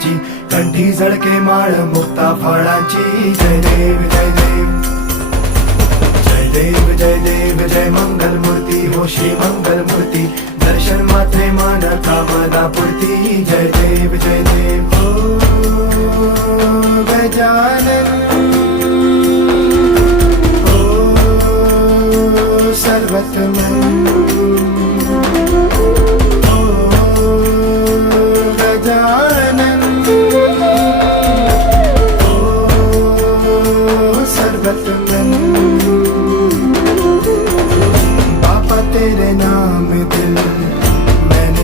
नामाची, कंठी झळके माळ मुक्ता फळाची. जय देव जय देव जय देव जय देव जय मंगल मूर्ती हो श्री मंगल मूर्ती. दर्शन मात्रे मन कामना पूर्ती. जय देव